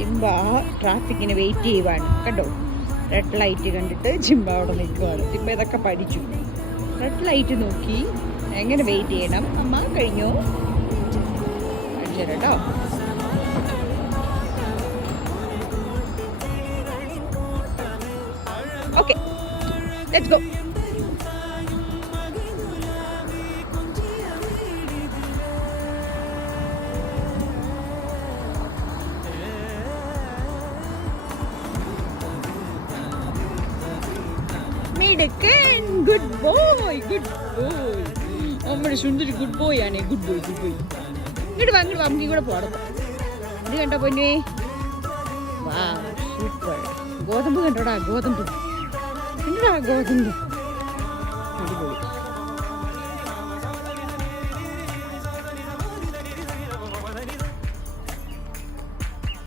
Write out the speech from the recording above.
Chimpa ട്രാഫിക്കിന് wait ചെയ്യുവാണ് കണ്ടോ. Red light കണ്ടിട്ട് ചിമ്പ അവിടെ നിൽക്കുവാണ്. ചിമ്പ ഇതൊക്കെ പഠിച്ചു. റെഡ് ലൈറ്റ് നോക്കി എങ്ങനെ വെയിറ്റ് ചെയ്യണം. അമ്മ കഴിഞ്ഞോ? കാണിച്ചു കേട്ടോ. Okay, let's go. Good boy, good boy. നമ്മുടെ സുന്ദരി ഗുഡ് ബോയ് ആണ്. Good boy, good boy. ഇങ്ങോട്ട് വാ, ഇങ്ങോട്ട് വാ, നമുക്ക് കൂടെ പോകണം. ഇത് കണ്ടോ പൊന്നേ? വാ, സൂപ്പർ. ഗോതമ്പ് കണ്ടോടാ, ഗോതമ്പ് കണ്ടോടാ, ഗോതമ്പ്.